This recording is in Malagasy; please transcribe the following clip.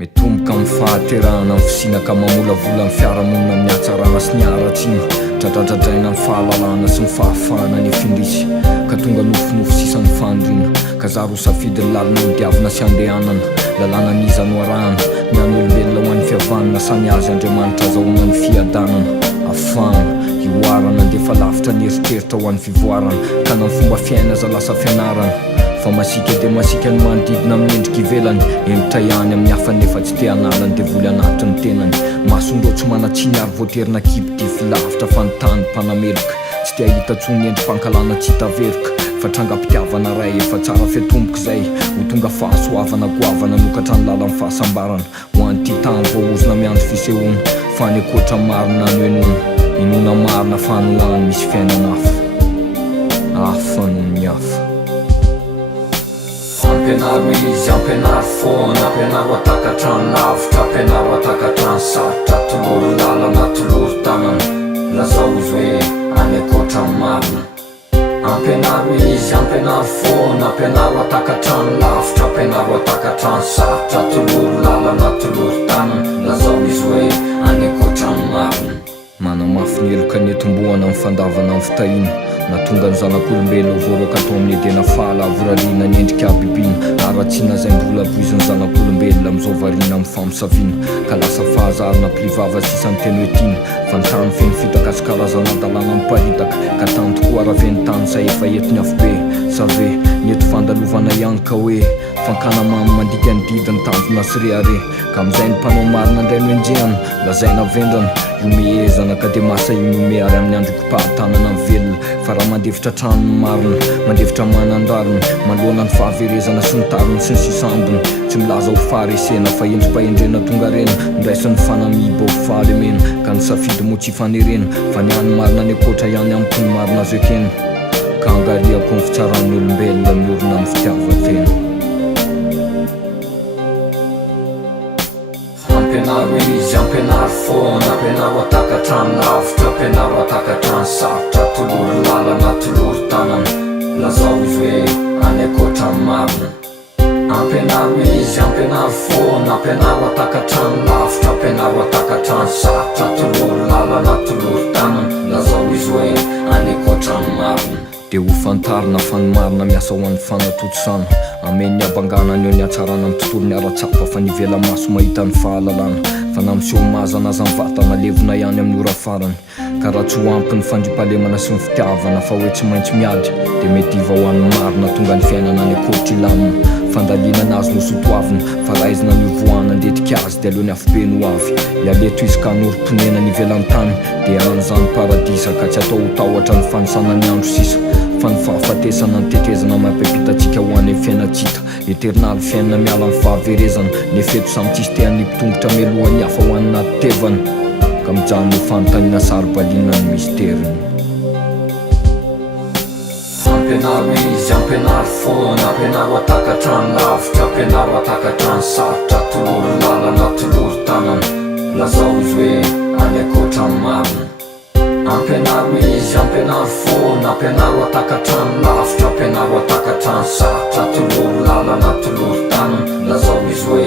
Mitomboka amin'ny fahaterahana amin'ny fisinaka mamolavola amin'ny fiarahamonina amin'ny hatsarana sy ny aratsiny, tratratradraina amin'ny fahalalana sy ny fahafahana ny efindrisy, ka tonga nofinofo sisan'ny fandrina, ka zaro safidy ny lalina diavina sy andehanana, lalàna nizano arahana ny an'olombelona ho an'ny fihavanana sany azy Andriamanitra azahoana ny fiadanana, afahana ioarana ndefa lavitra ny eritreritra ho an'ny fivoarana, ka na ny fomba fiaina aza lasa fianarana, fa masika dia masika ny manodidina amin'ny endrika ivelany, enitra ihany amin'ny hafa nefa tsy te hanalany dia voly anaty ny tenany, masondro tsy manatsiny ary voaterina kipitify lavitra fa ny tany mpanameloka, tsy te ahita tsony endrim-pankalana tsy hitaveroka, fa tranga-pitiavana ray efa tsara fiatomboka izay ho tonga fahasoavana goavana nokatra ny lalan'ny fahasambarana ho an'ity tany voaozona miandro fisehoana, fa ny akoatra marina no enona, inona marina fa anohany misy fiainana hafa noho ny hafa. Ampianaro izy, ampianaro foana, ampianaro atakatrano lavitra, ampianaro atakatrano sarotra, toloro lalana, toloro tanana, lazao izy hoe any akoatra marina. Ampianaro izy, ampianaro foana, ampianaro atakatrano lavitra, ampianaro atakatrano sarotra, toloro lalana, toloro tanana, lazao izy hoe any akoatra marina. Manamafy ny eloka ny etombohana amin'ny fandavana amin'ny fitahina, natonga ny zanak'olombelona voaroaka atao amin'ny edena fahala vorariana ny endrika bibina, aratsiana izay mbola voiziny zanak'olombelona amin'izao variana amin'ny famosaviana, ka lasa fahazarana mpilivava sisany teny hoe tiana, fa ny tany feno fitaka sy karazana dalàna miparitaka, ka tany tokoa araveny tany sa efa entiny afo be, sa ve ny eto fandalovana ihany ka hoe fankana mamy mandika ny didiny tanjona sy rehare, ka amin'izay ny mpanao marina indray no enjehana, lazaina vendrana iomehezana ka dia masa iny ary amin'ny andro ikopahan-tanana velona, fa raha mandevitra trano marina, mandevitra manandrarina, manoloana ny fahaverezana sy ny tariny sy ny sisambony, tsy milaza ho faharesena fa endrim-pahendrena tonga rena, ndraisin'ny fanamiba ho fahalemena, ka ny safidy mo tsy fanerena, fa ny any marina ny akoatra ihany ampony marina azo ekena, ka angariako ny fitsaran'ny olombelona miorina amin'ny fitiavan-tena. Ampianaro izy, ampianaro foana, ampianaro atakatrano lavitra, ampianaro atakatrano sarotra, toloro lalana, toloro tanana, lazao izy hoe any akoatra marina. Ampianaro izy, ampianaro foana, ampianaro atakatrano lavitra, ampianaro atakatrano sarotra, toloro lalana, toloro tanana, lazao izy hoe any akoatra marina. Dia ho fantarina fa ny marina miasa ho an'ny fanatotsana, amen'ny abangana ny eo ny hatsarana amin'ny tontolony aratsapa, fa ny vela maso mahita ny fahalalana, fa na miseho mazana aza ny vatana levona ihany amin'ny ora farany, ka raha tsy ho ampy ny fandrimpahalemana sy ny fitiavana fa hoe tsy maintsy miady, dia mety hiva ho an'ny marina tonga ny fiainana any akoatra ilamina, fandalinana azy no sotoavina, fa raizina ny voana ndetika azy dia aleony afobe no avy, ialeto izy ka norom-ponena ny velan'ny tany, dia an'izany paradisa ka tsy atao ho tahotra ny fanisana ny andro sisa, fa ny fahafatesana ny tetezana mampipitatsika ho any amin'ny fiainatsika, eternaly fiainana miala amin'ny fahaverezana, ny efeto samy tsisy te-any mpitongotra melohany hafa ho any naty tevana, ka mijano ny fanontaniana saro-balina ny misteriny. Ampianaro izy, ampianaro foana, ampianaro atakatrano lavitra, ampianaro atakatrano sarotra, toloro lalana, toloro tanana, lazao izy hoe any akoatra marina. Ampianaro izy, ampianaro foana, ampianaro atakatrano lavitra, ampianaro atakatrano sarotra, toloro lalana, toloro tanana, lazao izy hoe